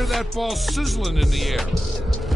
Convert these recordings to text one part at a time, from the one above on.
hear that ball sizzling in the air.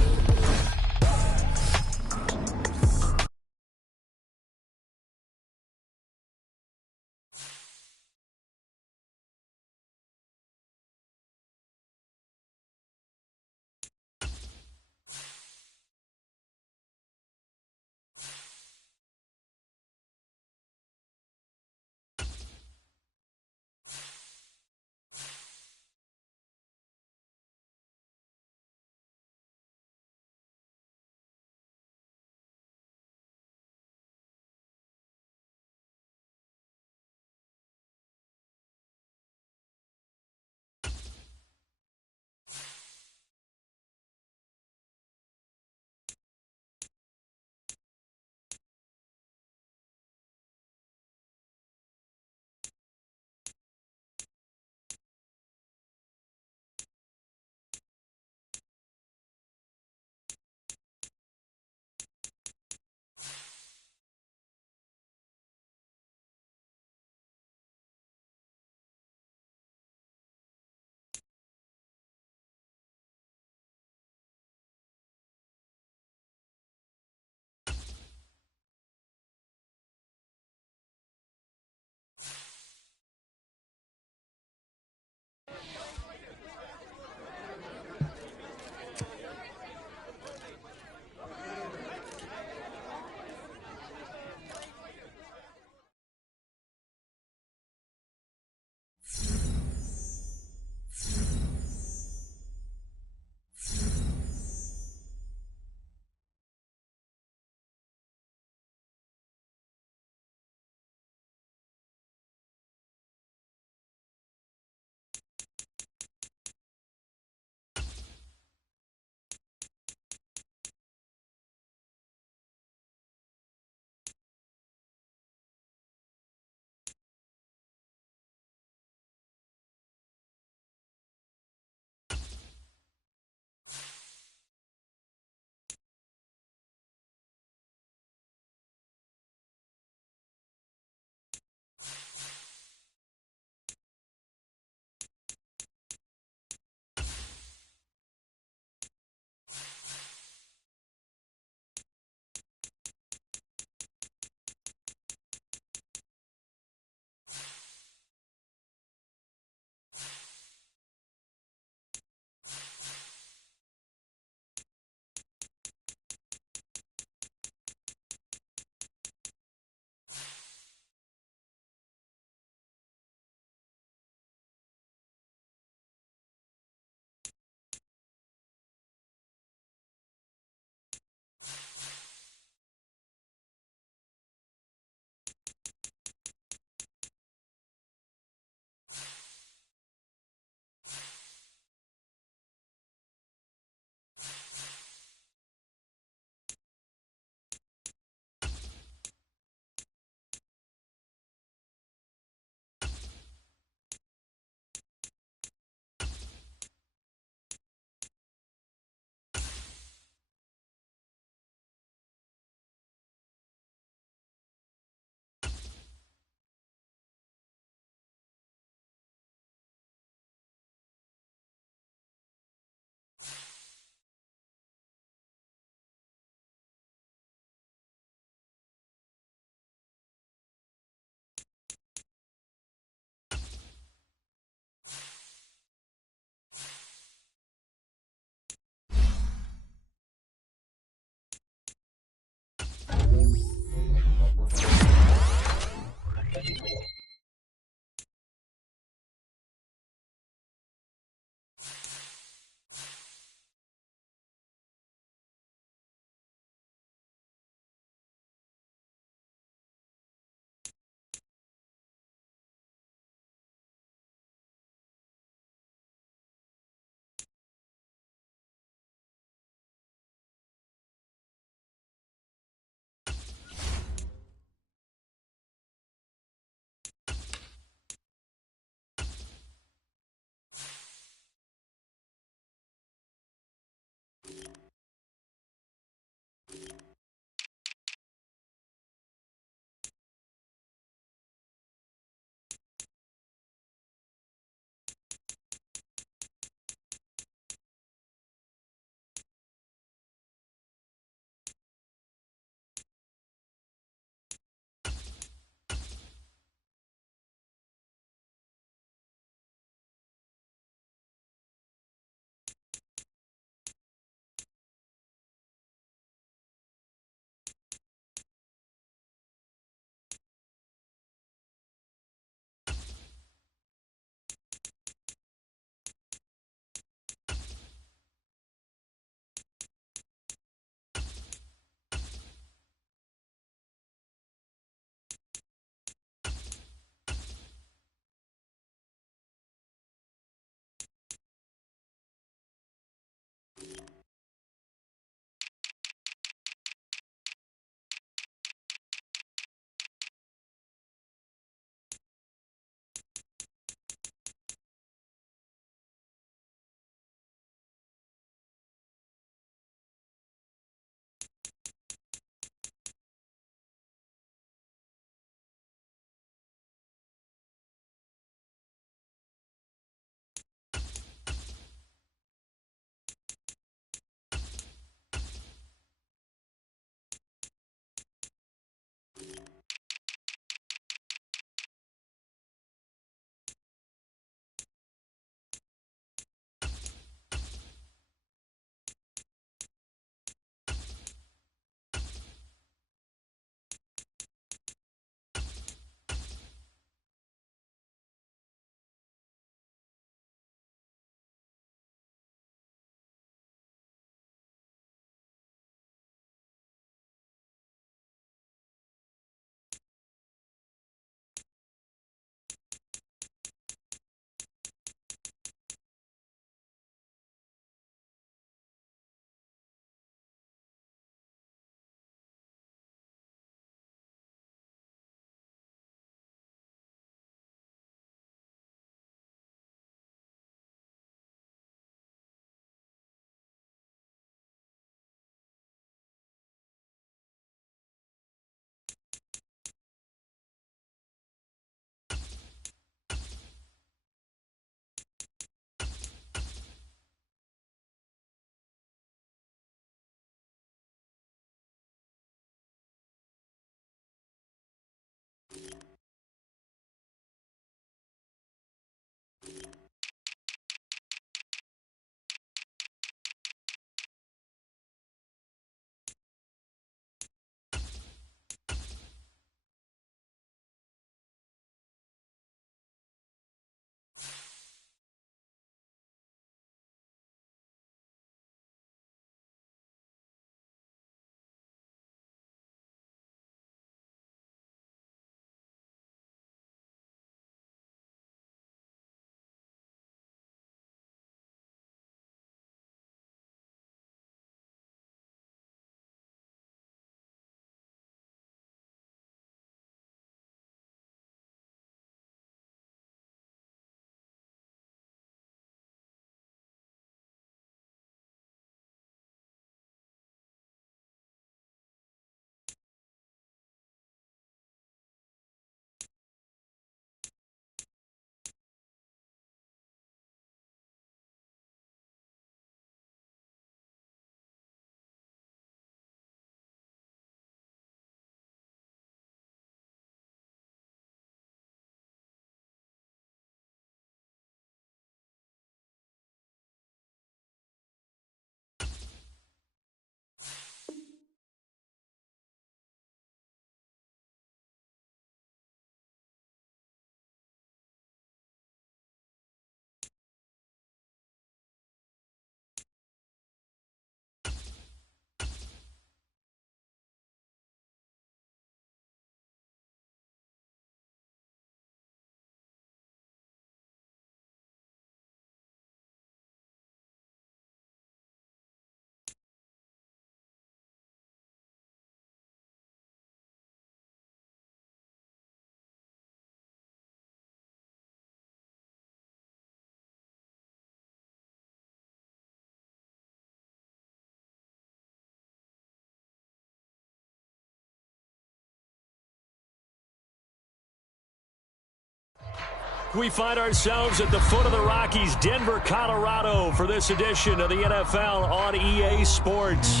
We find ourselves at the foot of the Rockies, Denver, Colorado, for this edition of the NFL on EA Sports.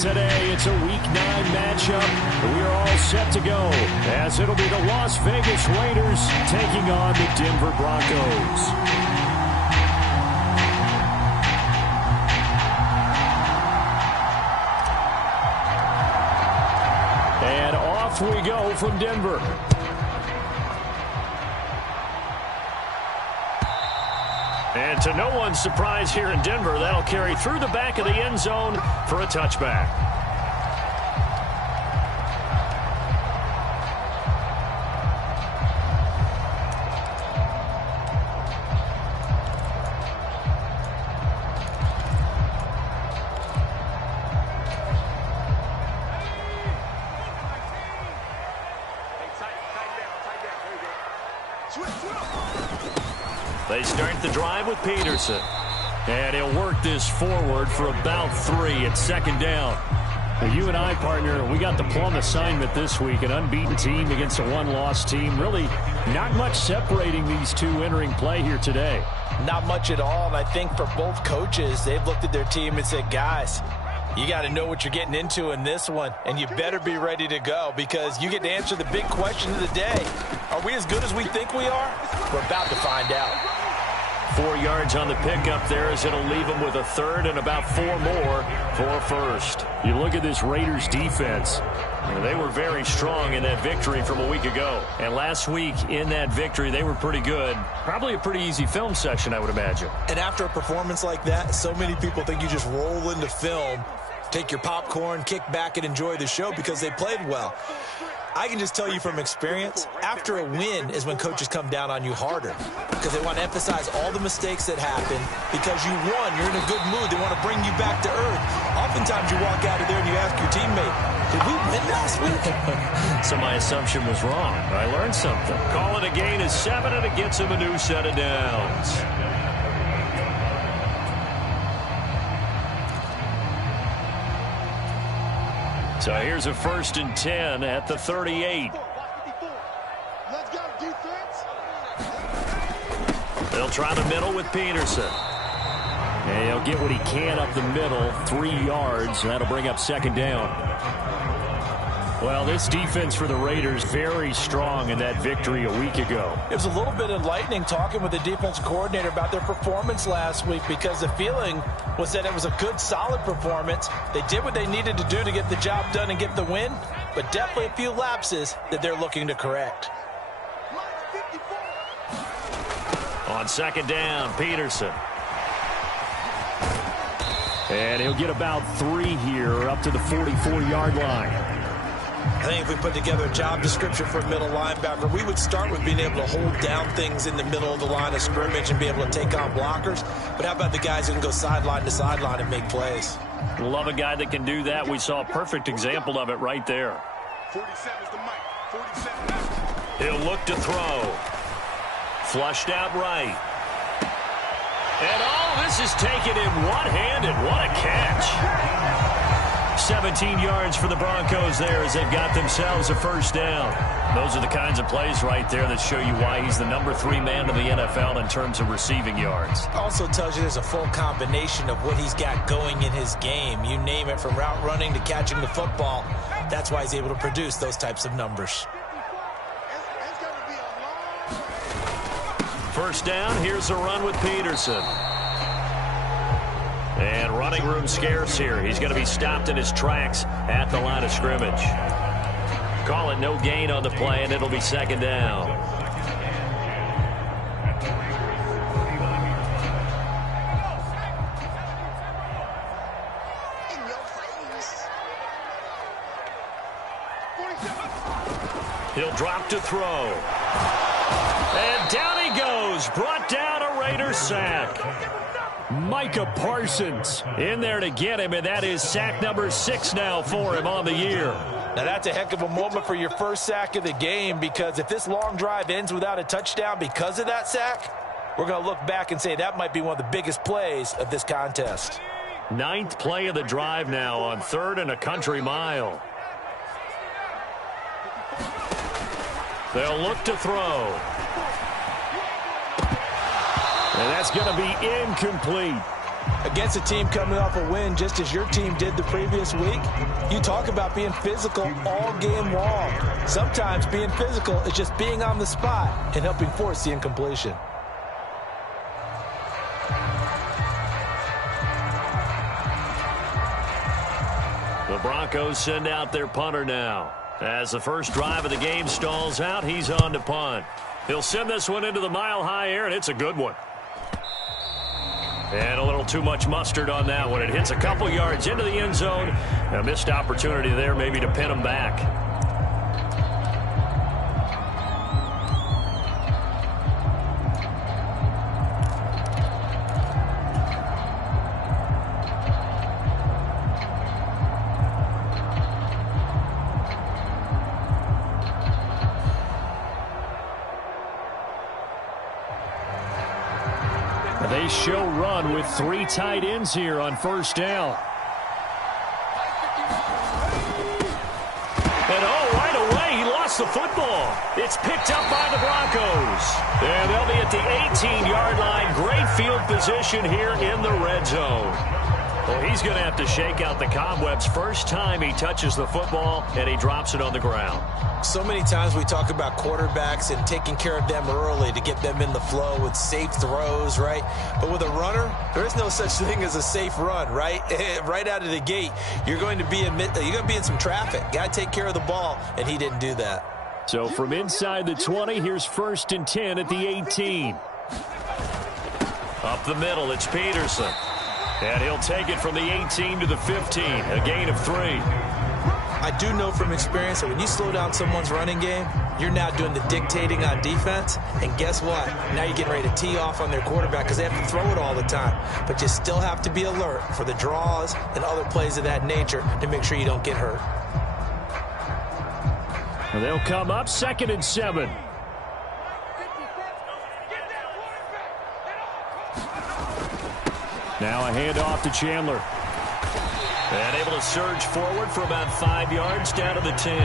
Today, it's a Week 9 matchup. We are all set to go, as it'll be the Las Vegas Raiders taking on the Denver Broncos. And off we go from Denver. And to no one's surprise here in Denver, that'll carry through the back of the end zone for a touchback. They start the drive with Peterson. And he'll work this forward for about 3 at second down. Well, you and I, partner, we got the plum assignment this week. An unbeaten team against a one-loss team. Really not much separating these two entering play here today. Not much at all. And I think for both coaches, they've looked at their team and said, guys, you got to know what you're getting into in this one, and you better be ready to go because you get to answer the big question of the day. Are we as good as we think we are? We're about to find out. 4 yards on the pickup there as it'll leave them with a third and about 4 more for a first. You look at this Raiders defense. They were very strong in that victory from a week ago. And last week in that victory, they were pretty good. Probably a pretty easy film session, I would imagine. And after a performance like that, so many people think you just roll into film, take your popcorn, kick back, and enjoy the show because they played well. I can just tell you from experience, after a win is when coaches come down on you harder because they want to emphasize all the mistakes that happen. Because you won, you're in a good mood. They want to bring you back to earth. Oftentimes you walk out of there and you ask your teammate, did we win last week? So my assumption was wrong. I learned something. Call it a gain of 7, and it gets him a new set of downs. So here's a 1st and 10 at the 38. Let's go, defense. They'll try the middle with Peterson. And he'll get what he can up the middle, 3 yards, and that'll bring up second down. Well, this defense for the Raiders very strong in that victory a week ago. It was a little bit enlightening talking with the defense coordinator about their performance last week because the feeling was that it was a good, solid performance. They did what they needed to do to get the job done and get the win, but definitely a few lapses that they're looking to correct. On second down, Peterson. And he'll get about 3 here up to the 44-yard line. I think if we put together a job description for a middle linebacker, we would start with being able to hold down things in the middle of the line of scrimmage and be able to take on blockers. But how about the guys who can go sideline to sideline and make plays? Love a guy that can do that. We saw a perfect example of it right there. 47's the mic. 47. He'll look to throw. Flushed out right. And this is taken in one-handed. What a catch. 17 yards for the Broncos there as they've got themselves a first down. Those are the kinds of plays right there that show you why he's the number 3 man in the NFL in terms of receiving yards. Also tells you there's a full combination of what he's got going in his game. You name it, from route running to catching the football. That's why he's able to produce those types of numbers. First down, here's a run with Peterson. And running room scarce here. He's going to be stopped in his tracks at the line of scrimmage. Call it no gain on the play, and it'll be second down. He'll drop to throw. And down he goes. Brought down a Raiders sack. Micah Parsons in there to get him, and that is sack number 6 now for him on the year. Now that's a heck of a moment for your first sack of the game, because if this long drive ends without a touchdown because of that sack, we're going to look back and say that might be one of the biggest plays of this contest. 9th play of the drive now on 3rd and a country mile. They'll look to throw. And that's going to be incomplete. Against a team coming off a win just as your team did the previous week, you talk about being physical all game long. Sometimes being physical is just being on the spot and helping force the incompletion. The Broncos send out their punter now. As the first drive of the game stalls out, he's on to punt. He'll send this one into the mile-high air, and it's a good one. And a little too much mustard on that one. It hits a couple yards into the end zone. A missed opportunity there maybe to pin him back. They show run with 3 tight ends here on first down. And right away, he lost the football. It's picked up by the Broncos. And they'll be at the 18-yard line. Great field position here in the red zone. Well, he's going to have to shake out the cobwebs first time he touches the football, and he drops it on the ground. So many times we talk about quarterbacks and taking care of them early to get them in the flow with safe throws, right? But with a runner, there is no such thing as a safe run, right? Right out of the gate, you're going to be in some traffic. Got to take care of the ball, and he didn't do that. So from inside the 20, here's 1st and 10 at the 18. Up the middle, it's Peterson. And he'll take it from the 18 to the 15, a gain of 3. I do know from experience that when you slow down someone's running game, you're now doing the dictating on defense. And guess what? Now you're getting ready to tee off on their quarterback because they have to throw it all the time. But you still have to be alert for the draws and other plays of that nature to make sure you don't get hurt. And they'll come up 2nd and 7. Now a handoff to Chandler. And able to surge forward for about 5 yards down to the 10.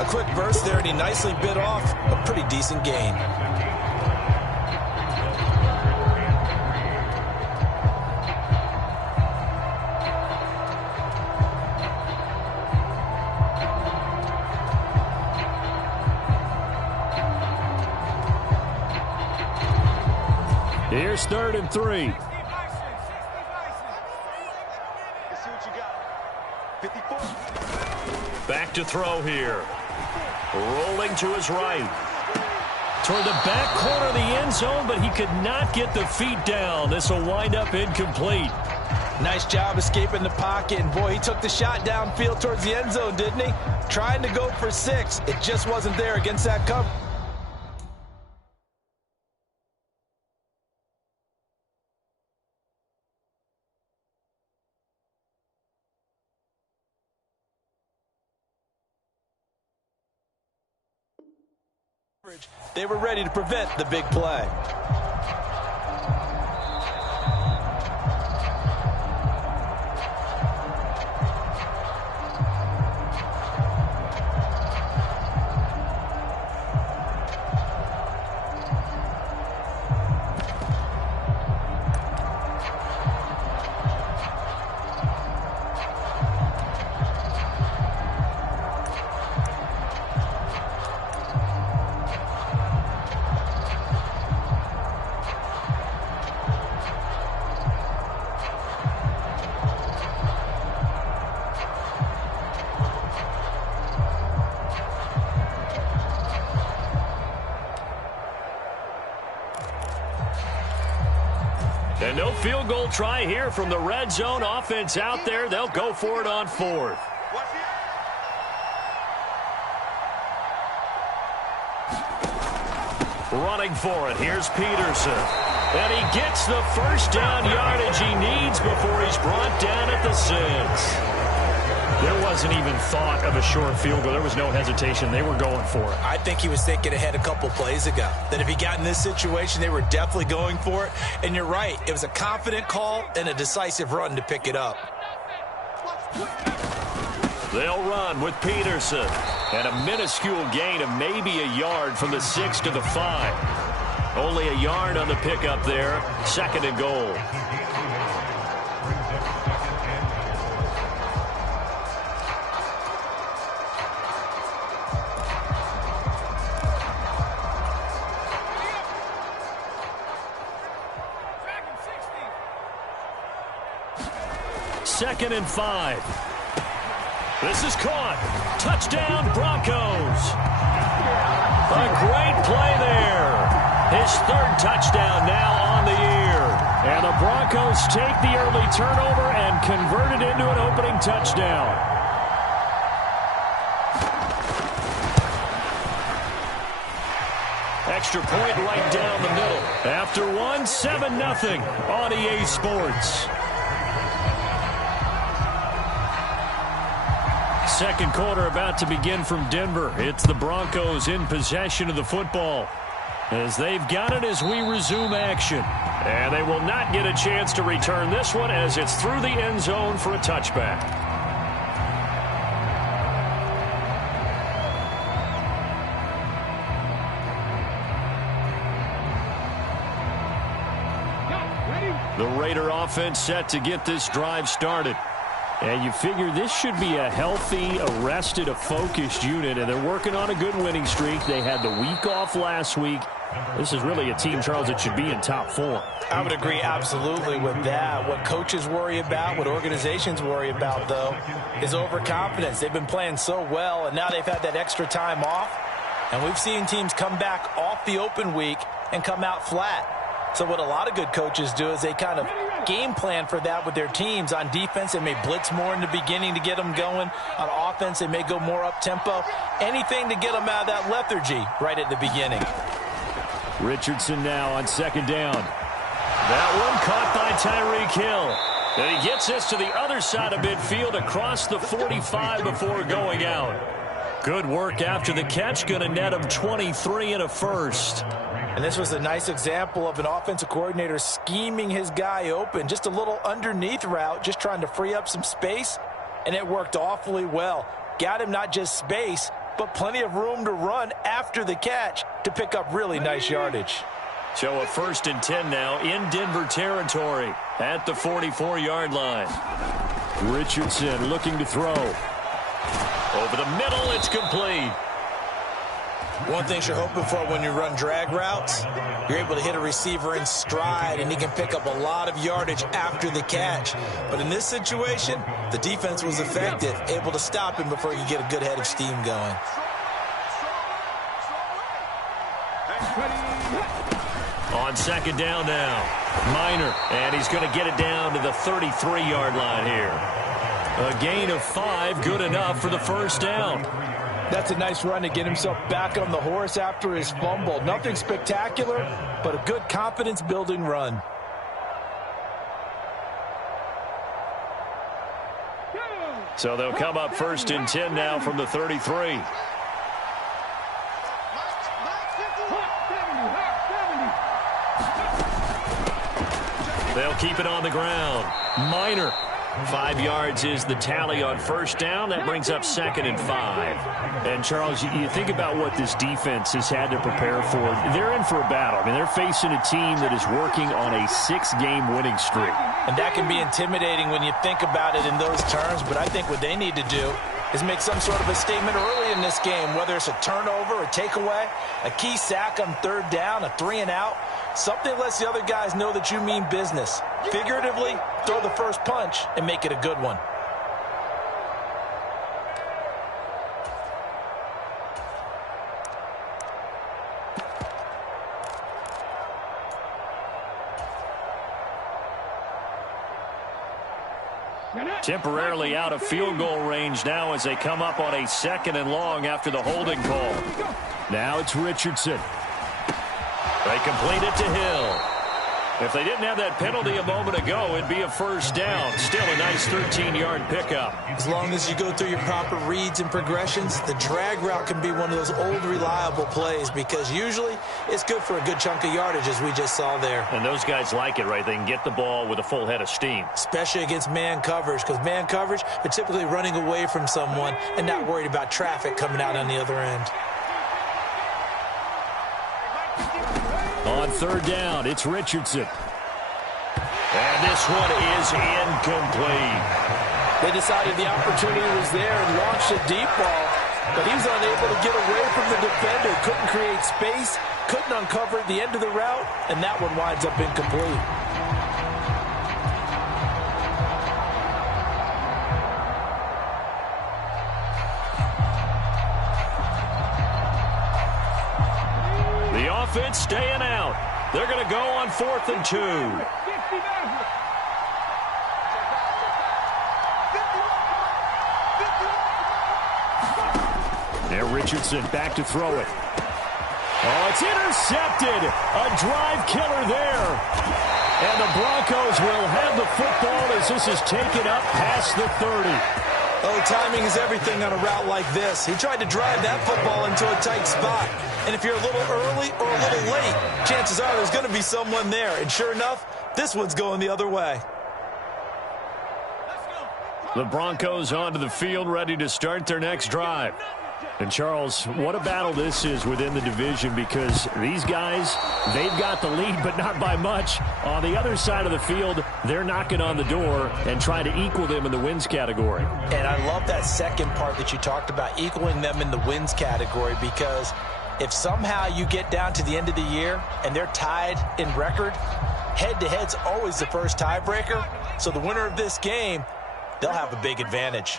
A quick burst there, and he nicely bit off a pretty decent gain. Here's 3rd and 3. Back to throw here. Rolling to his right. Toward the back corner of the end zone, but he could not get the feet down. This will wind up incomplete. Nice job escaping the pocket. And boy, he took the shot downfield towards the end zone, didn't he? Trying to go for 6. It just wasn't there against that cover. They were ready to prevent the big play. And no field goal try here from the red zone. Offense out there. They'll go for it on 4th. Running for it. Here's Peterson. And he gets the first down yardage he needs before he's brought down at the 6. There wasn't even thought of a short field goal. There was no hesitation. They were going for it. I think he was thinking ahead a couple plays ago. That if he got in this situation, they were definitely going for it. And you're right. It was a confident call and a decisive run to pick it up. They'll run with Peterson. And a minuscule gain of maybe a yard from the 6 to the 5. Only a yard on the pickup there. 2nd and goal. Second and 5. This is caught. Touchdown, Broncos. A great play there. His 3rd touchdown now on the year. And the Broncos take the early turnover and convert it into an opening touchdown. Extra point right down the middle. After one, 7-0 on EA Sports. Second quarter about to begin from Denver. It's the Broncos in possession of the football as they've got it as we resume action. And they will not get a chance to return this one as it's through the end zone for a touchback. The Raider offense set to get this drive started. And you figure this should be a healthy, arrested, a focused unit, and they're working on a good winning streak. They had the week off last week. This is really a team, Charles, that should be in top form. I would agree absolutely with that. What coaches worry about, what organizations worry about, though, is overconfidence. They've been playing so well, and now they've had that extra time off. And we've seen teams come back off the open week and come out flat. So what a lot of good coaches do is they kind of game plan for that with their teams. On defense, they may blitz more in the beginning to get them going. On offense, they may go more up-tempo. Anything to get them out of that lethargy right at the beginning. Richardson now on 2nd down. That one caught by Tyreek Hill. And he gets this to the other side of midfield across the 45 before going out. Good work after the catch. Going to net him 23 and a first. And this was a nice example of an offensive coordinator scheming his guy open. Just a little underneath route, just trying to free up some space. And it worked awfully well. Got him not just space, but plenty of room to run after the catch to pick up really nice yardage. So a 1st and 10 now in Denver territory at the 44-yard line. Richardson looking to throw. Over the middle, it's complete. One thing you're hoping for when you run drag routes, you're able to hit a receiver in stride, and he can pick up a lot of yardage after the catch. But in this situation, the defense was effective, able to stop him before he could get a good head of steam going. On 2nd down now, Minor, and he's going to get it down to the 33-yard line here. A gain of 5, good enough for the 1st down. That's a nice run to get himself back on the horse after his fumble. Nothing spectacular, but a good confidence-building run. So they'll come up 1st and 10 now from the 33. They'll keep it on the ground. Minor. 5 yards is the tally on 1st down. That brings up 2nd and 5. And, Charles, you think about what this defense has had to prepare for. They're in for a battle. I mean, they're facing a team that is working on a 6-game winning streak. And that can be intimidating when you think about it in those terms. But I think what they need to do is make some sort of a statement early in this game, whether it's a turnover, a takeaway, a key sack on 3rd down, a 3-and-out. Something that lets the other guys know that you mean business. Figuratively, throw the first punch and make it a good one. Temporarily out of field goal range now as they come up on a 2nd and long after the holding call. Now it's Richardson. They complete it to Hill. If they didn't have that penalty a moment ago, it'd be a 1st down. Still a nice 13-yard pickup. As long as you go through your proper reads and progressions, the drag route can be one of those old reliable plays because usually it's good for a good chunk of yardage, as we just saw there. And those guys like it, right? They can get the ball with a full head of steam. Especially against man coverage, because man coverage, they're typically running away from someone and not worried about traffic coming out on the other end. On third down, it's Richardson. And this one is incomplete. They decided the opportunity was there and launched a deep ball, but he was unable to get away from the defender. Couldn't create space, couldn't uncover the end of the route, and that one winds up incomplete. The offense staying out. They're going to go on 4th and 2. There, Richardson back to throw it. Oh, it's intercepted. A drive killer there. And the Broncos will have the football as this is taken up past the 30. Oh, timing is everything on a route like this. He tried to drive that football into a tight spot. And if you're a little early or a little late, chances are there's going to be someone there. And sure enough, this one's going the other way. The Broncos onto the field, ready to start their next drive. And, Charles, what a battle this is within the division, because these guys, they've got the lead, but not by much. On the other side of the field, they're knocking on the door and trying to equal them in the wins category. And I love that second part that you talked about, equaling them in the wins category, because if somehow you get down to the end of the year and they're tied in record, head-to-head's always the first tiebreaker. So the winner of this game, they'll have a big advantage.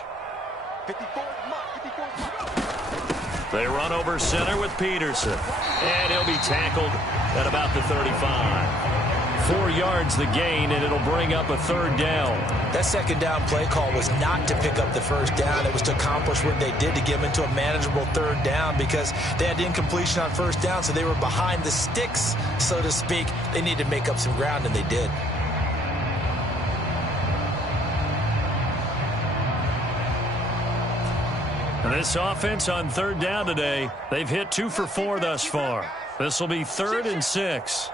They run over center with Peterson. And he'll be tackled at about the 35. 4 yards the gain, and it'll bring up a third down. That second down play call was not to pick up the first down. It was to accomplish what they did to get them into a manageable third down, because they had incompletion on first down, so they were behind the sticks, so to speak. They needed to make up some ground, and they did. And this offense on third down today, they've hit 2 for 4 thus far. This will be 3rd and 6.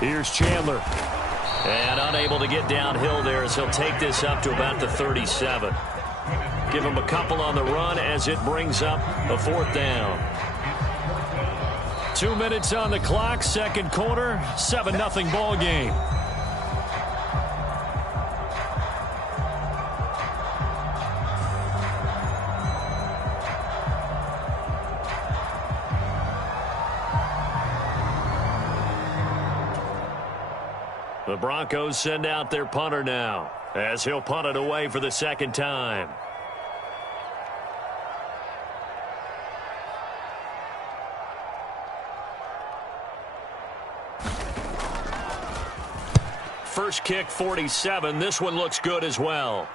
Here's Chandler. And unable to get downhill there as he'll take this up to about the 37. Give him a couple on the run as it brings up a 4th down. 2 minutes on the clock, second quarter, 7-0 ball game. The Broncos send out their punter now, as he'll punt it away for the second time. First kick, 47. This one looks good as well.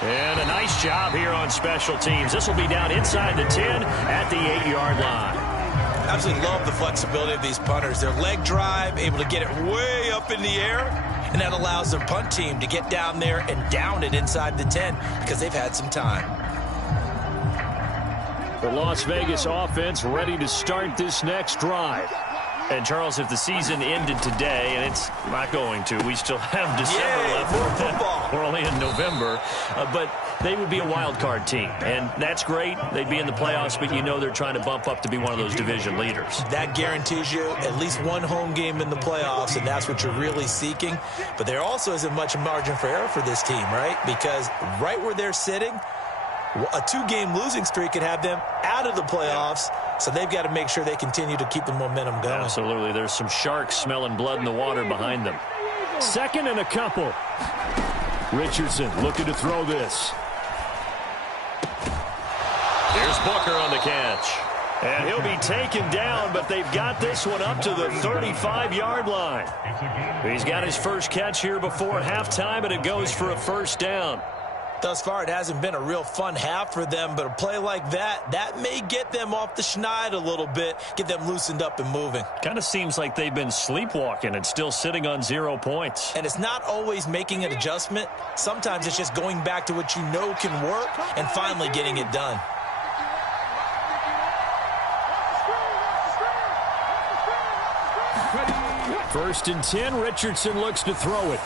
And a nice job here on special teams. This will be down inside the 10 at the 8-yard line. Absolutely love the flexibility of these punters. Their leg drive, able to get it way up in the air, and that allows their punt team to get down there and down it inside the 10 because they've had some time. The Las Vegas offense ready to start this next drive. And, Charles, if the season ended today, and it's not going to, we still have December left. More football. We're only in November. But they would be a wild card team. And that's great. They'd be in the playoffs, but you know they're trying to bump up to be one of those division leaders. That guarantees you at least one home game in the playoffs, and that's what you're really seeking. But there also isn't much margin for error for this team, right? Because right where they're sitting, a 2-game losing streak could have them out of the playoffs. So they've got to make sure they continue to keep the momentum going. Absolutely. There's some sharks smelling blood in the water behind them. 2nd and a couple. Richardson looking to throw this. Here's Booker on the catch. And he'll be taken down, but they've got this one up to the 35-yard line. He's got his first catch here before halftime, and it goes for a first down. Thus far, it hasn't been a real fun half for them, but a play like that may get them off the schneid a little bit, get them loosened up and moving. Kind of seems like they've been sleepwalking and still sitting on 0 points. And it's not always making an adjustment. Sometimes it's just going back to what you know can work and finally getting it done. First and 10, Richardson looks to throw it.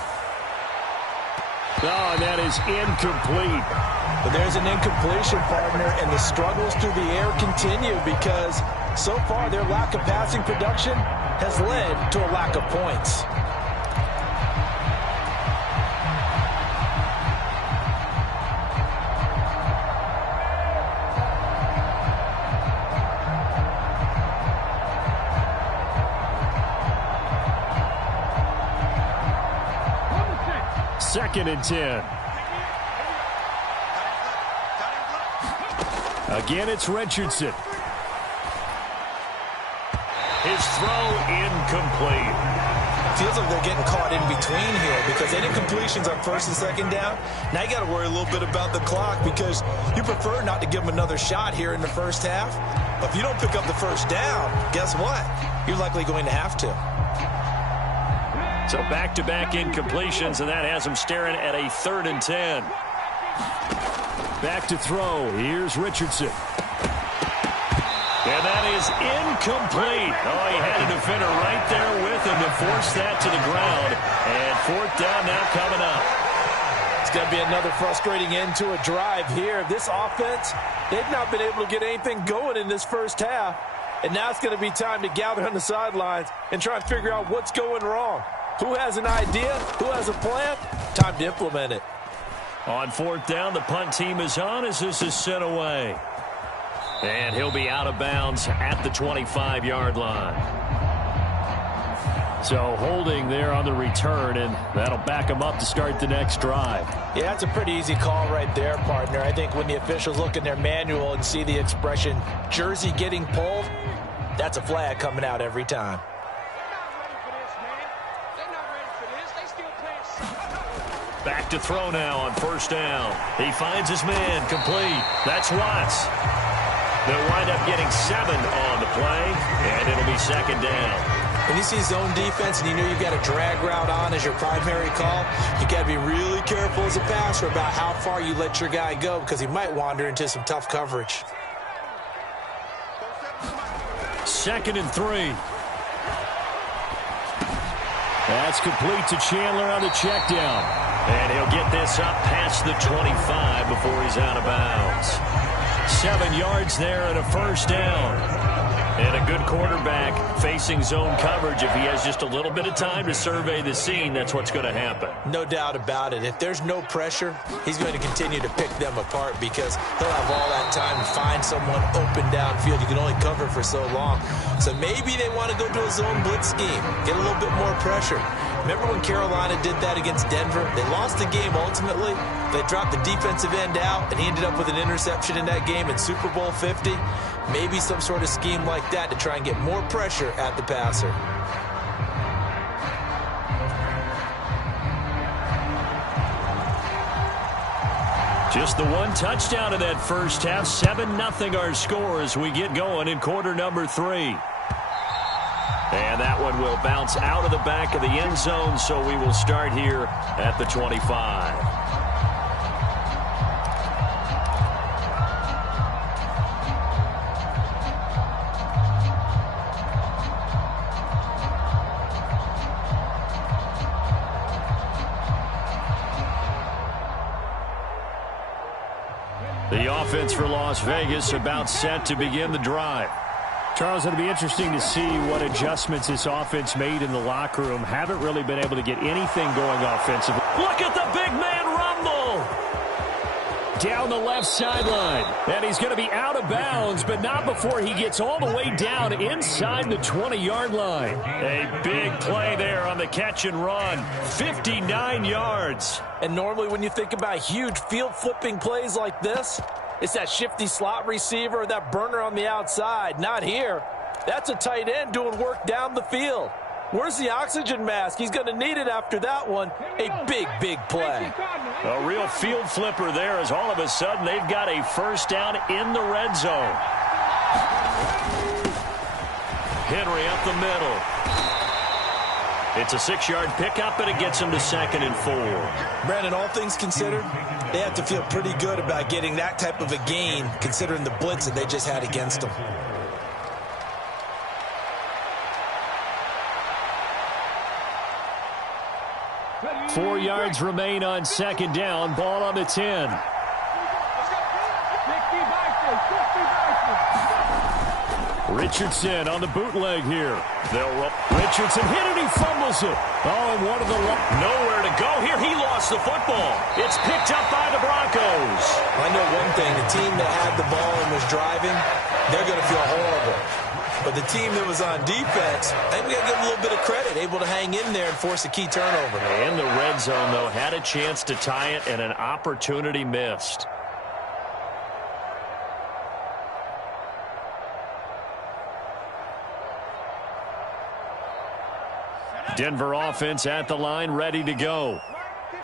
Oh, and that is incomplete. But there's an incompletion, partner, and the struggles through the air continue because so far their lack of passing production has led to a lack of points. Second and 10. Again, it's Richardson. His throw incomplete. Feels like they're getting caught in between here because any completions on first and second down, now you got to worry a little bit about the clock because you prefer not to give them another shot here in the first half. But if you don't pick up the first down, guess what? You're likely going to have to. So back-to-back incompletions, and that has him staring at a 3rd and 10. Back to throw. Here's Richardson. And that is incomplete. Oh, he had a defender right there with him to force that to the ground. And 4th down now coming up. It's going to be another frustrating end to a drive here. This offense, they've not been able to get anything going in this first half. And now it's going to be time to gather on the sidelines and try and figure out what's going wrong. Who has an idea? Who has a plan? Time to implement it. On 4th down, the punt team is on as this is sent away. And he'll be out of bounds at the 25-yard line. So holding there on the return, and that'll back him up to start the next drive. Yeah, that's a pretty easy call right there, partner. I think when the officials look in their manual and see the expression, jersey getting pulled, that's a flag coming out every time. Back to throw now on 1st down. He finds his man, complete. That's Watts. They'll wind up getting 7 on the play, and it'll be 2nd down. When you see zone defense and you know you've got a drag route on as your primary call, you got to be really careful as a passer about how far you let your guy go because he might wander into some tough coverage. 2nd and 3. That's complete to Chandler on the check down. And he'll get this up past the 25 before he's out of bounds. 7 yards there and a 1st down. And a good quarterback facing zone coverage. If he has just a little bit of time to survey the scene, that's what's going to happen. No doubt about it. If there's no pressure, he's going to continue to pick them apart because he'll have all that time to find someone open downfield. You can only cover for so long. So maybe they want to go to a zone blitz scheme, get a little bit more pressure. Remember when Carolina did that against Denver? They lost the game ultimately. They dropped the defensive end out, and he ended up with an interception in that game in Super Bowl 50. Maybe some sort of scheme like that to try and get more pressure at the passer. Just the one touchdown in that first half. 7-0 our score as we get going in quarter number 3. And that one will bounce out of the back of the end zone, so we will start here at the 25. The offense for Las Vegas about set to begin the drive. Charles, it'll be interesting to see what adjustments this offense made in the locker room. Haven't really been able to get anything going offensively. Look at the big man rumble. Down the left sideline. And he's going to be out of bounds, but not before he gets all the way down inside the 20-yard line. A big play there on the catch and run. 59 yards. And normally when you think about huge field-flipping plays like this, it's that shifty slot receiver or that burner on the outside. Not here. That's a tight end doing work down the field. Where's the oxygen mask? He's going to need it after that one. A big, big play. A real field flipper there as all of a sudden they've got a 1st down in the red zone. Henry up the middle. It's a 6-yard pickup, and it gets him to 2nd and 4. Brandon, all things considered, they have to feel pretty good about getting that type of a gain considering the blitz that they just had against them. Four yards remain on 2nd down. Ball on the 10. Richardson on the bootleg here. They'll roll. Richardson hit it, he fumbles it. Oh, and one of the nowhere to go here. He lost the football. It's picked up by the Broncos. I know one thing. The team that had the ball and was driving, they're going to feel horrible. But the team that was on defense, I think we got to give them a little bit of credit, able to hang in there and force a key turnover. In the red zone, though, had a chance to tie it and an opportunity missed. Denver offense at the line, ready to go.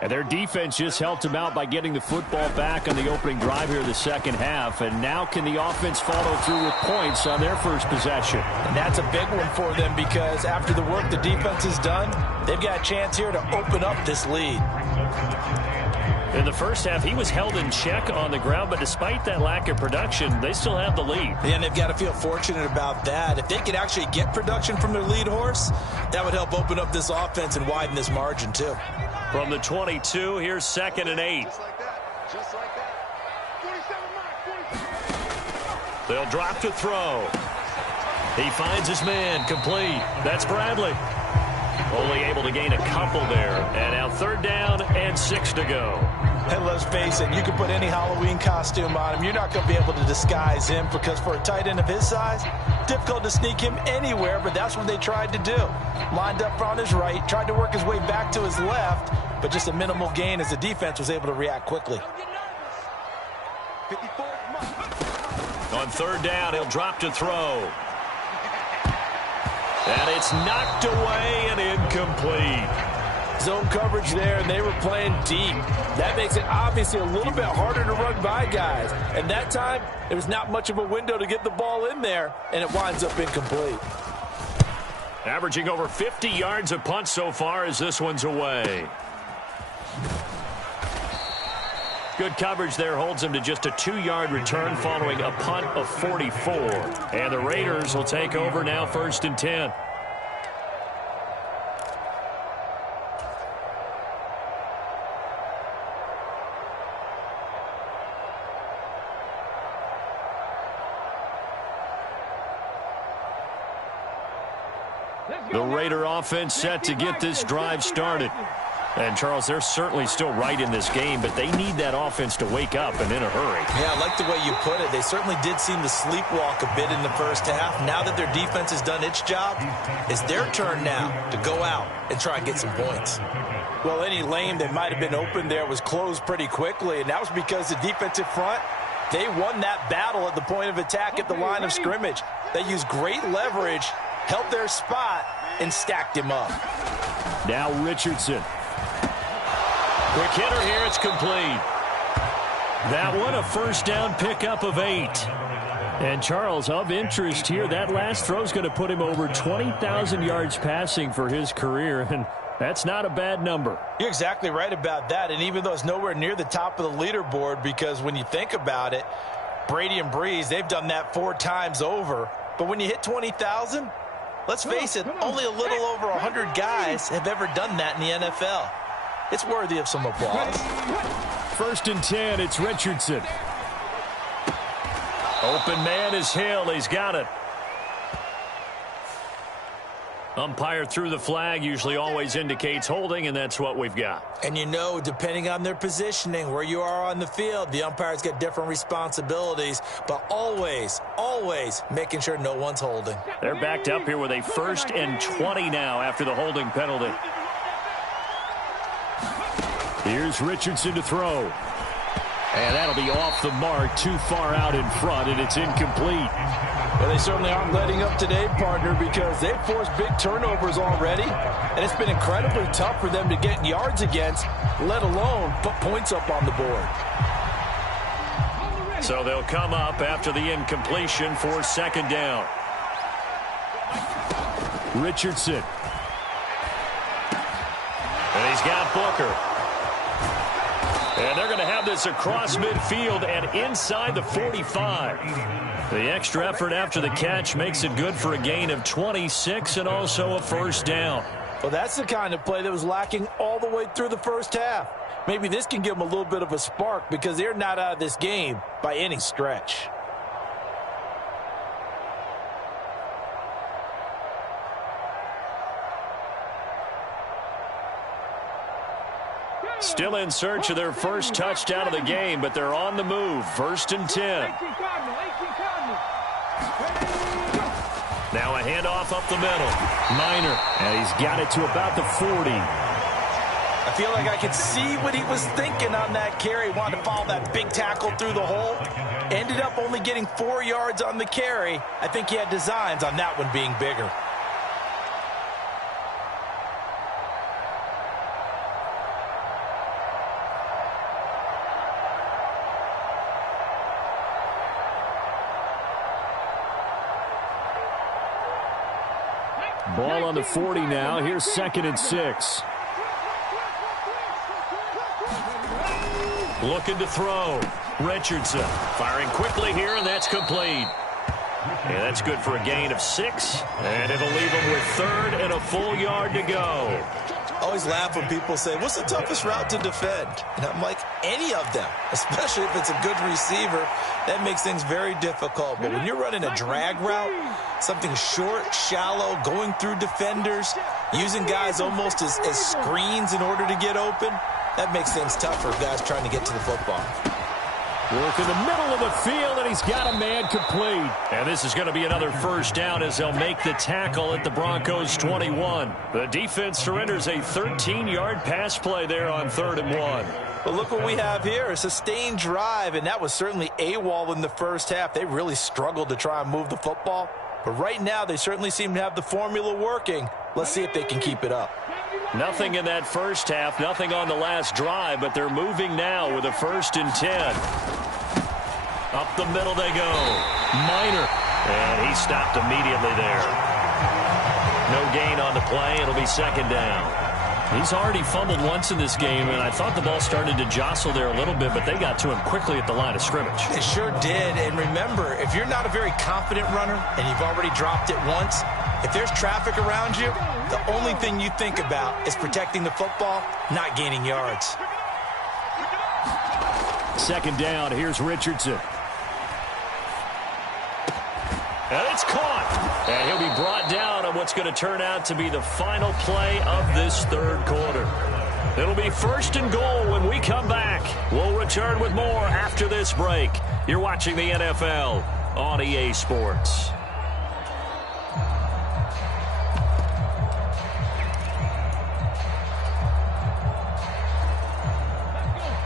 And their defense just helped them out by getting the football back on the opening drive here in the second half. And now can the offense follow through with points on their first possession? And that's a big one for them because after the work the defense has done, they've got a chance here to open up this lead. In the first half, he was held in check on the ground, but despite that lack of production, they still have the lead. And they've got to feel fortunate about that. If they could actually get production from their lead horse, that would help open up this offense and widen this margin too. From the 22, here's 2nd and 8. Just like that. Just like that. 47 mark. 47. They'll drop to throw. He finds his man, complete. That's Bradley. Only able to gain a couple there. And now 3rd down and 6 to go. And let's face it, you can put any Halloween costume on him. You're not going to be able to disguise him because for a tight end of his size, difficult to sneak him anywhere, but that's what they tried to do. Lined up on his right, tried to work his way back to his left, but just a minimal gain as the defense was able to react quickly. 54 On 3rd down, he'll drop to throw. And it's knocked away and incomplete. Zone coverage there, and they were playing deep. That makes it obviously a little bit harder to run by guys. And that time, there was not much of a window to get the ball in there, and it winds up incomplete. Averaging over 50 yards a punt so far as this one's away. Good coverage there holds him to just a 2-yard return following a punt of 44. And the Raiders will take over now 1st and 10. The Raider offense set to get this drive started. And, Charles, they're certainly still right in this game, but they need that offense to wake up and in a hurry. Yeah, I like the way you put it. They certainly did seem to sleepwalk a bit in the first half. Now that their defense has done its job, it's their turn now to go out and try and get some points. Well, any lane that might have been open there was closed pretty quickly, and that was because the defensive front, they won that battle at the point of attack at the line of scrimmage. They used great leverage, held their spot, and stacked him up. Now Richardson. Quick hitter here, it's complete. That one a 1st down pickup of 8. And Charles, of interest here, that last throw is going to put him over 20,000 yards passing for his career, and that's not a bad number. You're exactly right about that, and even though it's nowhere near the top of the leaderboard, because when you think about it, Brady and Breeze, they've done that 4 times over. But when you hit 20,000, let's face it, only a little over 100 guys have ever done that in the NFL. It's worthy of some applause. 1st and 10, it's Richardson. Open man is Hill. He's got it. Umpire threw the flag, usually always indicates holding, and that's what we've got. And you know, depending on their positioning, where you are on the field, the umpire's got different responsibilities, but always, always making sure no one's holding. They're backed up here with a 1st and 20 now after the holding penalty. Here's Richardson to throw. And that'll be off the mark, too far out in front, and it's incomplete. Well, they certainly aren't letting up today, partner, because they've forced big turnovers already, and it's been incredibly tough for them to get yards against, let alone put points up on the board. So they'll come up after the incompletion for 2nd down. Richardson. And he's got Booker. And they're going to have this across midfield and inside the 45. The extra effort after the catch makes it good for a gain of 26 and also a 1st down. Well, that's the kind of play that was lacking all the way through the first half. Maybe this can give them a little bit of a spark because they're not out of this game by any stretch. Still in search of their first touchdown of the game, but they're on the move. 1st and 10. Now a handoff up the middle. Minor, and he's got it to about the 40. I feel like I could see what he was thinking on that carry. Wanted to follow that big tackle through the hole. Ended up only getting 4 yards on the carry. I think he had designs on that one being bigger. Ball on the 40 now. Here's 2nd and 6. Looking to throw. Richardson firing quickly here, and that's complete. Yeah, that's good for a gain of 6, and it'll leave him with 3rd and a full yard to go. I always laugh when people say, what's the toughest route to defend? And I'm like, any of them, especially if it's a good receiver. That makes things very difficult. But when you're running a drag route, something short, shallow, going through defenders, using guys almost as screens in order to get open, that makes things tough for guys trying to get to the football. Work in the middle of the field, and he's got a man complete. And this is going to be another 1st down as they'll make the tackle at the Broncos' 21. The defense surrenders a 13-yard pass play there on 3rd and 1. But look what we have here, a sustained drive, and that was certainly AWOL in the first half. They really struggled to try and move the football. But right now, they certainly seem to have the formula working. Let's see if they can keep it up. Nothing in that first half, nothing on the last drive, but they're moving now with a 1st and 10. Up the middle they go. Minor. And he stopped immediately there. No gain on the play. It'll be 2nd down. He's already fumbled once in this game, and I thought the ball started to jostle there a little bit, but they got to him quickly at the line of scrimmage. They sure did. And remember, if you're not a very confident runner and you've already dropped it once, if there's traffic around you, the only thing you think about is protecting the football, not gaining yards. 2nd down. Here's Richardson. And it's caught. And he'll be brought down on what's going to turn out to be the final play of this 3rd quarter. It'll be 1st and goal when we come back. We'll return with more after this break. You're watching the NFL on EA Sports.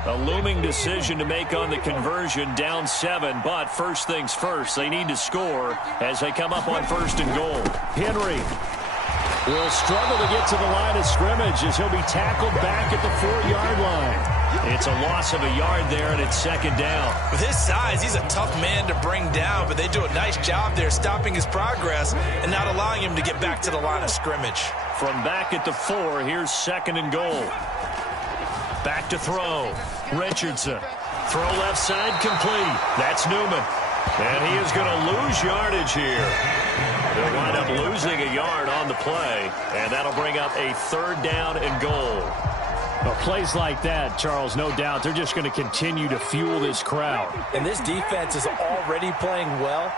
A looming decision to make on the conversion, down 7, but first things first, they need to score as they come up on 1st and goal. Henry will struggle to get to the line of scrimmage as he'll be tackled back at the 4-yard line. It's a loss of a yard there, and it's 2nd down. With his size, he's a tough man to bring down, but they do a nice job there stopping his progress and not allowing him to get back to the line of scrimmage. From back at the 4, here's 2nd and goal. Back to throw. Richardson. Throw left side complete. That's Newman. And he is going to lose yardage here. They'll wind up losing a yard on the play, and that'll bring up a 3rd down and goal. Well, plays like that, Charles, no doubt, they're just going to continue to fuel this crowd. And this defense is already playing well,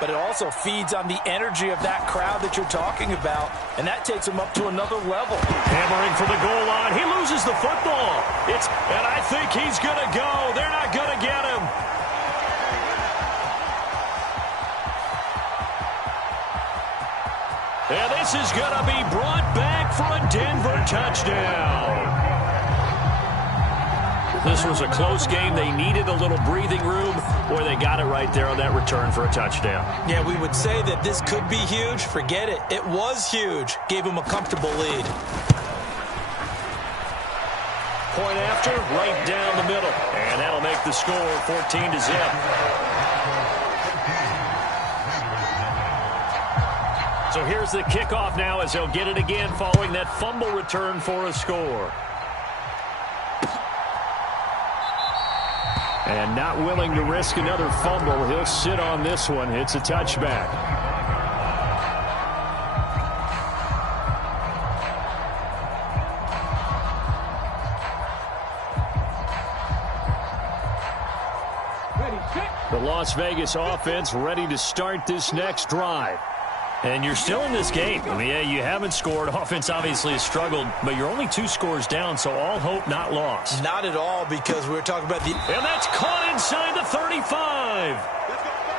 but it also feeds on the energy of that crowd that you're talking about, and that takes them up to another level. Hammering for the goal line. He loses the football. And I think he's going to go. They're not going to get him. And this is going to be brought back for a Denver touchdown. This was a close game. They needed a little breathing room. Boy, they got it right there on that return for a touchdown. Yeah, we would say that this could be huge. Forget it. It was huge. Gave him a comfortable lead. Point after, right down the middle. And that'll make the score 14-0. So here's the kickoff now as they'll get it again following that fumble return for a score. And not willing to risk another fumble. He'll sit on this one. It's a touchback. The Las Vegas offense ready to start this next drive. And you're still in this game. I mean, yeah, you haven't scored. Offense obviously has struggled, but you're only 2 scores down, so all hope not lost. Not at all, because we were talking about the... And that's caught inside the 35.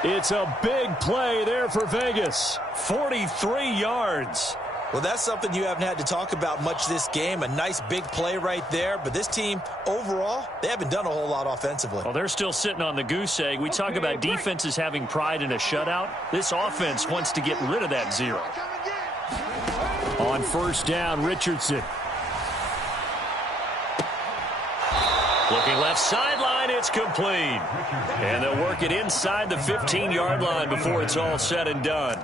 It's a big play there for Vegas. 43 yards. Well, that's something you haven't had to talk about much this game. A nice big play right there. But this team, overall, they haven't done a whole lot offensively. Well, they're still sitting on the goose egg. We talk about defenses having pride in a shutout. This offense wants to get rid of that 0. On first down, Richardson. Looking left sideline, it's complete. And they'll work it inside the 15-yard line before it's all said and done.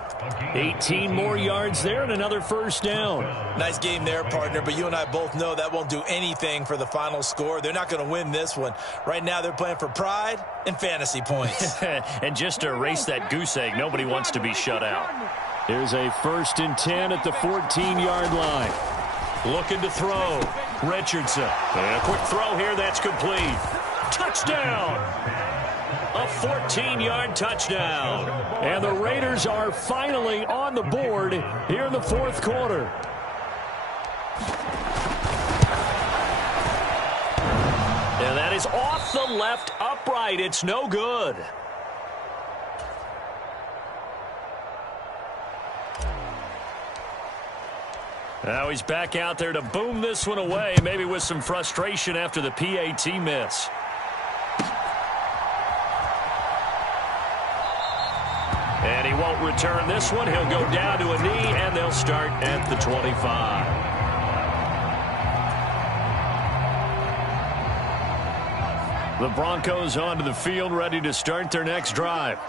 18 more yards there and another first down. Nice game there, partner, but you and I both know that won't do anything for the final score. They're not going to win this one. Right now they're playing for pride and fantasy points. And just to erase that goose egg, nobody wants to be shut out. Here's a 1st and 10 at the 14-yard line. Looking to throw. Richardson. And a quick throw here. That's complete. Touchdown. A 14-yard touchdown. And the Raiders are finally on the board here in the 4th quarter. And that is off the left upright. It's no good. Now he's back out there to boom this one away, maybe with some frustration after the PAT miss. And he won't return this one. He'll go down to a knee, and they'll start at the 25. The Broncos onto the field, ready to start their next drive.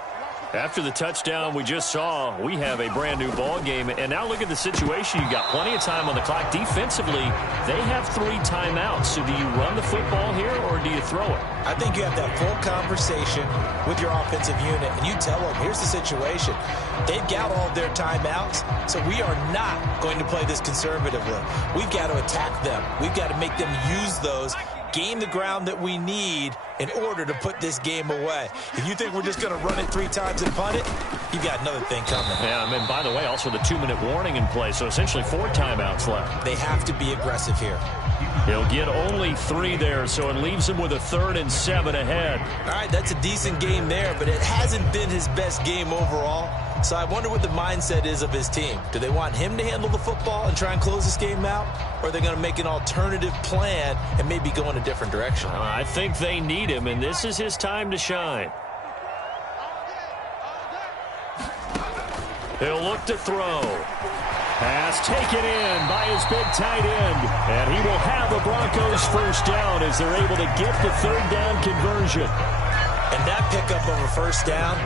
After the touchdown we just saw, we have a brand-new ball game. And now look at the situation. You got plenty of time on the clock. Defensively, they have 3 timeouts. So do you run the football here, or do you throw it? I think you have that full conversation with your offensive unit, and you tell them, here's the situation. They've got all of their timeouts, so we are not going to play this conservatively. We've got to attack them. We've got to make them use those, gain the ground that we need in order to put this game away. If you think we're just going to run it 3 times and punt it, you've got another thing coming. Yeah, and by the way, also the 2-minute warning in play, so essentially 4 timeouts left. They have to be aggressive here. He'll get only 3 there, so it leaves him with a 3rd and 7 ahead. All right, that's a decent game there, but it hasn't been his best game overall. So I wonder what the mindset is of his team. Do they want him to handle the football and try and close this game out? Or are they going to make an alternative plan and maybe go in a different direction? I think they need him, and this is his time to shine. He'll look to throw. Pass taken in by his big tight end. And he will have the Broncos first down as they're able to get the 3rd down conversion. And that pickup of a first down,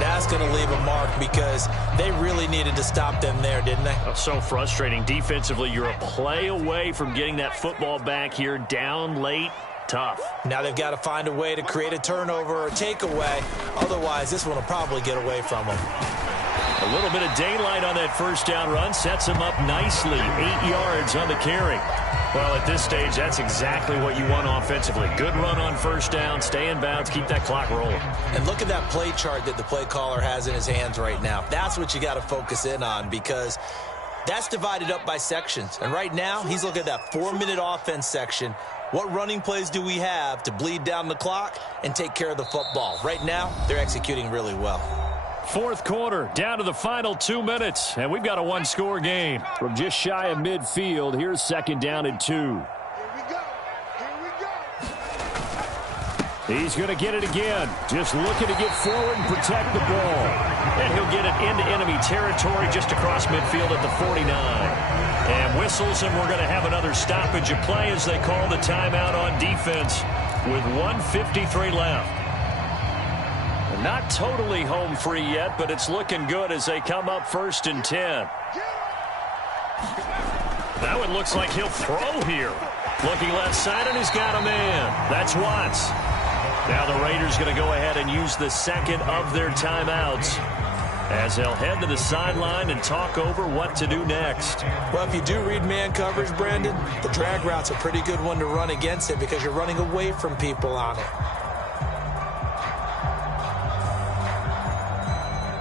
that's going to leave a mark because they really needed to stop them there, didn't they? Oh, so frustrating. Defensively, you're a play away from getting that football back here down late. Tough. Now they've got to find a way to create a turnover or takeaway. Otherwise, this one will probably get away from them. A little bit of daylight on that first down run sets him up nicely. 8 yards on the carry. Well, at this stage, that's exactly what you want offensively. Good run on first down, stay in bounds, keep that clock rolling. And look at that play chart that the play caller has in his hands right now. That's what you got to focus in on because that's divided up by sections. And right now, he's looking at that 4-minute offense section. What running plays do we have to bleed down the clock and take care of the football? Right now, they're executing really well. 4th quarter, down to the final 2 minutes, and we've got a 1-score game. From just shy of midfield, here's 2nd down and 2. Here we go. Here we go. He's going to get it again. Just looking to get forward and protect the ball. And he'll get it into enemy territory just across midfield at the 49. And whistles, and we're going to have another stoppage of play as they call the timeout on defense with 1:53 left. Not totally home free yet, but it's looking good as they come up 1st and 10. Now it looks like he'll throw here. Looking left side, and he's got a man. That's Watts. Now the Raiders going to go ahead and use the 2nd of their timeouts as they'll head to the sideline and talk over what to do next. Well, if you do read man coverage, Brandon, the drag route's a pretty good one to run against it because you're running away from people on it.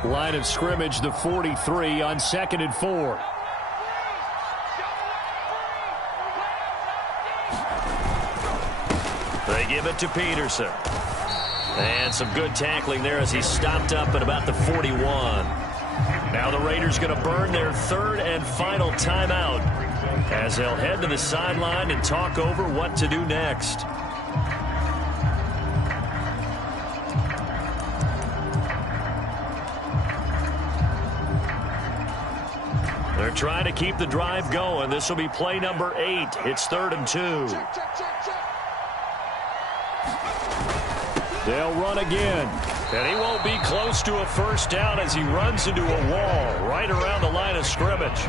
Line of scrimmage, the 43 on 2nd and 4. They give it to Peterson. And some good tackling there as he stopped up at about the 41. Now the Raiders going to burn their 3rd and final timeout as they'll head to the sideline and talk over what to do next. They're trying to keep the drive going. This will be play number 8. It's 3rd and 2. They'll run again. And he won't be close to a first down as he runs into a wall right around the line of scrimmage.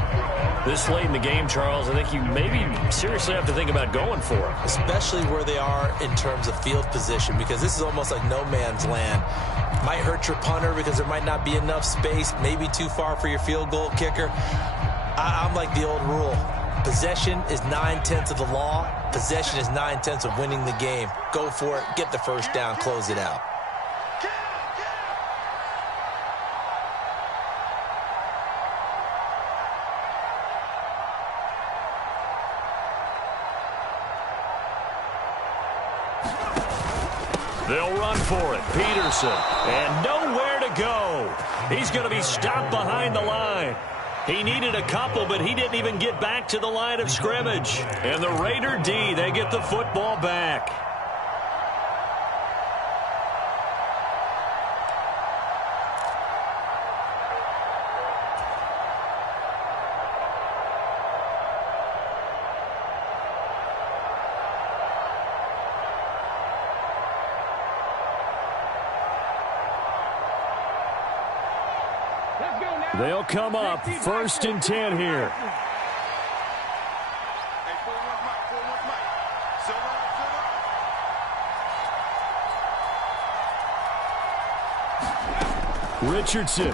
This late in the game, Charles, I think you maybe seriously have to think about going for it. Especially where they are in terms of field position, because this is almost like no man's land. Might hurt your punter because there might not be enough space, maybe too far for your field goal kicker. I'm like the old rule. Possession is 9/10 of the law. Possession is 9/10 of winning the game. Go for it. Get the first down. Close it out. They'll run for it. Peterson. And nowhere to go. He's going to be stopped behind the line. He needed a couple, but he didn't even get back to the line of scrimmage. And the Raider D, they get the football back. They'll come up 1st and 10 here. Richardson.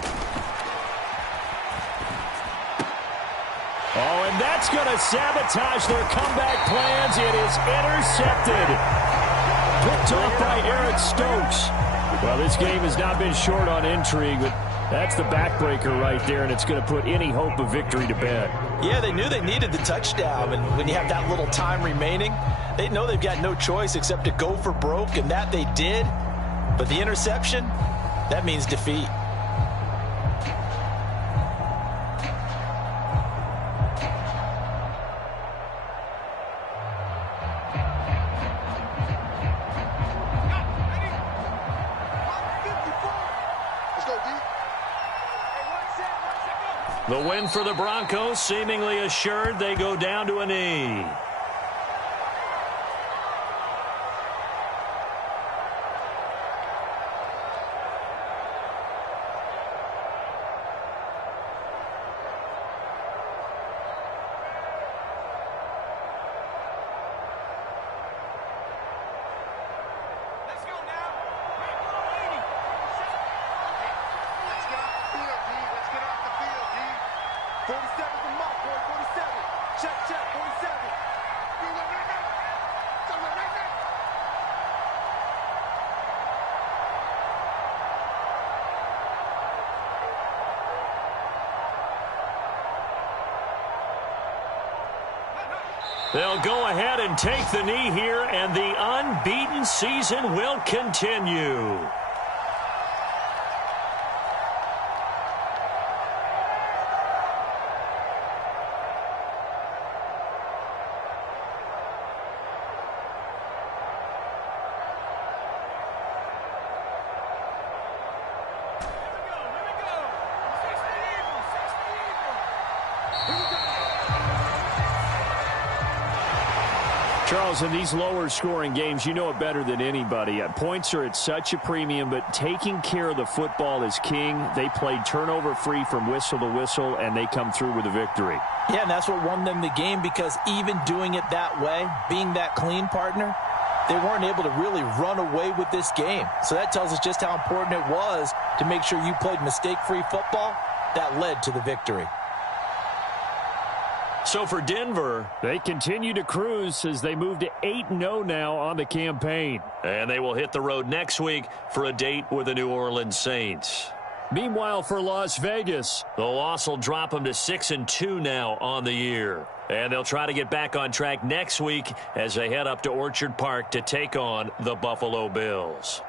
Oh, and that's going to sabotage their comeback plans. It is intercepted. Picked off by Eric Stokes. Well, this game has not been short on intrigue, but that's the backbreaker right there, and it's going to put any hope of victory to bed. Yeah, they knew they needed the touchdown, and when you have that little time remaining, they know they've got no choice except to go for broke, and that they did. But the interception, that means defeat. The win for the Broncos seemingly assured. They go down to a knee. They'll go ahead and take the knee here, and the unbeaten season will continue. Charles, in these lower-scoring games, you know it better than anybody. Points are at such a premium, but taking care of the football is king. They played turnover-free from whistle to whistle, and they come through with a victory. Yeah, and that's what won them the game, because even doing it that way, being that clean partner, they weren't able to really run away with this game. So that tells us just how important it was to make sure you played mistake-free football. That led to the victory. So for Denver, they continue to cruise as they move to 8-0 now on the campaign. And they will hit the road next week for a date with the New Orleans Saints. Meanwhile, for Las Vegas, the loss will drop them to 6-2 now on the year. And they'll try to get back on track next week as they head up to Orchard Park to take on the Buffalo Bills.